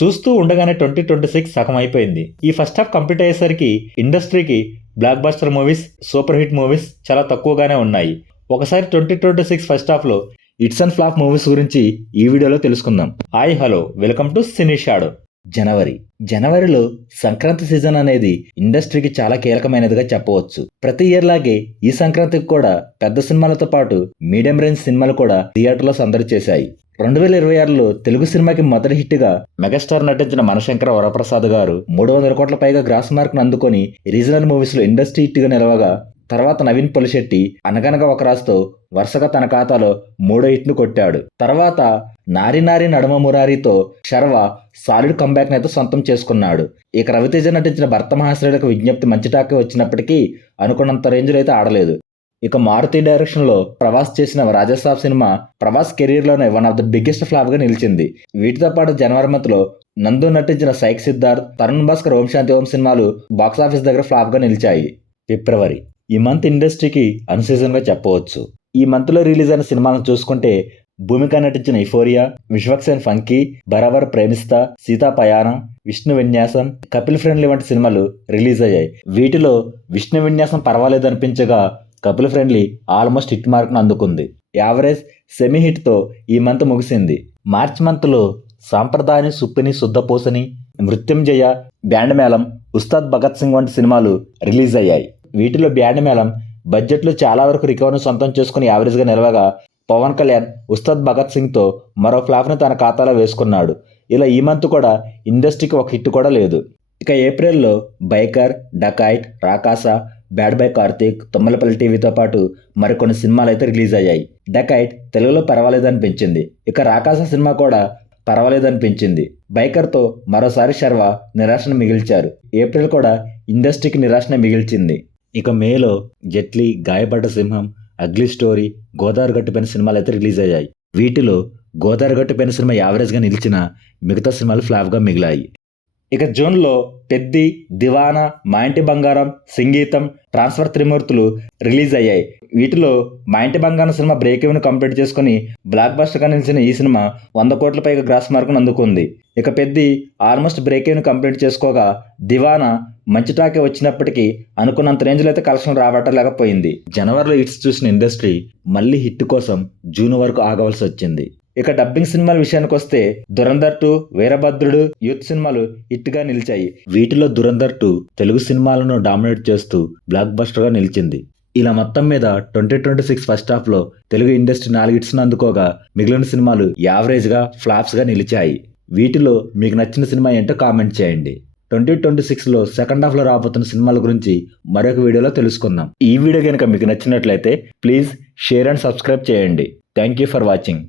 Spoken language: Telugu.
చూస్తూ ఉండగానే 2026 సగం అయిపోయింది. ఈ ఫస్ట్ హాఫ్ కంప్లీట్ అయ్యేసరికి ఇండస్ట్రీకి block buster movies, super hit movies చాలా తక్కువగానే ఉన్నాయి. ఒకసారి 2026 ఫస్ట్ హాఫ్లో హిట్స్ అండ్ ఫ్లాప్ మూవీస్ గురించి ఈ వీడియోలో తెలుసుకుందాం. Hi hello, welcome to cine shadow. జనవరిలో సంక్రాంతి సీజన్ అనేది ఇండస్ట్రీకి చాలా కీలకమైనదిగా చెప్పవచ్చు. ప్రతి ఇయర్ లాగే ఈ సంక్రాంతికి కూడా పెద్ద సినిమాలతో పాటు మీడియం రేంజ్ సినిమాలు కూడా థియేటర్లో సందడి చేశాయి. 2026లో తెలుగు సినిమాకి మొదటి హిట్ గా మెగాస్టార్ నటించిన మనశంకర వరప్రసాద్ గారు 300 కోట్ల పైగా గ్రాస్ మార్క్ ను అందుకొని రీజనల్ మూవీస్ లో ఇండస్ట్రీ హిట్ గా నిలవగా, తర్వాత నవీన్ పొలిశెట్టి అనగనగా ఒక రాజుతో వరుసగా తన ఖాతాలో 3వ హిట్ ను కొట్టాడు. తర్వాత నారి నారి నడమ మురారితో శర్వ సాలిడ్ కంబ్యాక్ నైతే సొంతం చేసుకున్నాడు. ఇక రవితేజ నటించిన భర్త మహాశ్రేయులకు విజ్ఞప్తి మంచి టాకే వచ్చినప్పటికీ అనుకున్నంత రేంజ్ లో అయితే ఆడలేదు. ఇక మారుతి డైరెక్షన్ లో ప్రభాస్ చేసిన రాజాసాబ్ సినిమా ప్రభాస్ కెరీర్ లోనే one of the biggest flop గా నిలిచింది. వీటితో పాటు జనవరి మంత్లో నందు నటించిన సైక్ సిద్ధార్థ్, తరుణ్ భాస్కర్ ఓం శాంతి ఓం సినిమాలు బాక్సాఫీస్ దగ్గర ఫ్లాప్ గా నిలిచాయి. ఫిబ్రవరి ఈ మంత్ ఇండస్ట్రీకి అన్సీజన్ గా చెప్పవచ్చు. ఈ మంత్ లో రిలీజ్ అయిన సినిమాలను చూసుకుంటే భూమిక నటించిన ఇఫోరియా, విశ్వక్సేన్ ఫంకీ, బరాబర్ ప్రేమిస్తా, సీతా పయానం, విష్ణు విన్యాసం, కపిల్ ఫ్రెండ్లీ వంటి సినిమాలు రిలీజ్ అయ్యాయి. వీటిలో విష్ణు విన్యాసం పర్వాలేదు అనిపించగా Kapil friendly almost hit mark ను అందుకుంది. యావరేజ్ సెమీ హిట్ తో ఈ మంత్ ముగిసింది. మార్చ్ మంత్ లో సాంప్రదాయని, సుప్పిని, శుద్ధపూసని, మృత్యుంజయ, బ్యాండ్ మేళం, ఉస్తాద్ భగత్ సింగ్ వంటి సినిమాలు రిలీజ్ అయ్యాయి. వీటిలో బ్యాండ్ మేళం బడ్జెట్లో చాలా వరకు రికవరీని సొంతం చేసుకుని యావరేజ్ గా నిలవగా, పవన్ కళ్యాణ్ ఉస్తాద్ భగత్ సింగ్ తో మరో ఫ్లాప్ ని తన ఖాతాలో వేసుకున్నాడు. ఇలా ఈ మంత్ కూడా ఇండస్ట్రీకి ఒక హిట్ కూడా లేదు. ఇక ఏప్రిల్లో biker, dacoit, Rakasa, bad boy Karthik, Tummalapalli టీవీతో పాటు మరికొన్ని సినిమాలు అయితే రిలీజ్ అయ్యాయి. డకాయిట్ తెలుగులో పర్వాలేదనిపించింది. ఇక రాకాసా సినిమా కూడా పర్వాలేదనిపించింది. బైకర్తో మరోసారి శర్వ నిరాశను మిగిల్చారు. ఏప్రిల్ కూడా ఇండస్ట్రీకి నిరాశనే మిగిల్చింది. ఇక మేలో జెట్లీ, గాయపడ్డ సింహం, అగ్లీ స్టోరీ, గోదావరి గట్టుపైన సినిమాలు అయితే రిలీజ్ అయ్యాయి. వీటిలో గోదావరి గట్టుపైన సినిమా యావరేజ్గా నిలిచిన మిగతా సినిమాలు ఫ్లాప్గా మిగిలాయి. ఇక జూన్లో పెద్ది, దివానా, మా ఇంటి బంగారం, సంగీతం, ట్రాన్స్ఫర్ త్రిమూర్తులు రిలీజ్ అయ్యాయి. వీటిలో మా ఇంటి బంగారం సినిమా బ్రేక్ ఈవెన్ కంప్లీట్ చేసుకుని బ్లాక్ బస్టర్గా నిలిచిన ఈ సినిమా 100 కోట్ల పైగా గ్రాస్ మార్కును అందుకుంది. ఇక Peddi almost break even complete చేసుకోగా, దివానా మంచి టాకే వచ్చినప్పటికీ అనుకున్నంత రేంజ్లో అయితే కలెక్షన్ రాబట్టలేకపోయింది. జనవరిలో హిట్స్ చూసిన ఇండస్ట్రీ మళ్ళీ హిట్ కోసం జూన్ వరకు ఆగవలసి వచ్చింది. ఇక డబ్బింగ్ సినిమాల విషయానికి వస్తే దురంధర్ 2, వీరభద్రుడు, యూత్ సినిమాలు హిట్ గా నిలిచాయి. వీటిలో దురంధర్ 2 తెలుగు సినిమాలను డామినేట్ చేస్తూ బ్లాక్ బస్టర్ గా నిలిచింది. ఇలా మొత్తం మీద 2026 ఫస్ట్ హాఫ్ లో తెలుగు ఇండస్ట్రీ 4 హిట్స్ అందుకోగా మిగిలిన సినిమాలు యావరేజ్ గా ఫ్లాప్స్ గా నిలిచాయి. వీటిలో మీకు నచ్చిన సినిమా ఏంటో కామెంట్ చేయండి. 2026లో సెకండ్ హాఫ్ లో రాబోతున్న సినిమాల గురించి మరొక వీడియోలో తెలుసుకుందాం. ఈ వీడియో కనుక మీకు నచ్చినట్లయితే ప్లీజ్ షేర్ అండ్ సబ్స్క్రైబ్ చేయండి. Thank you for watching.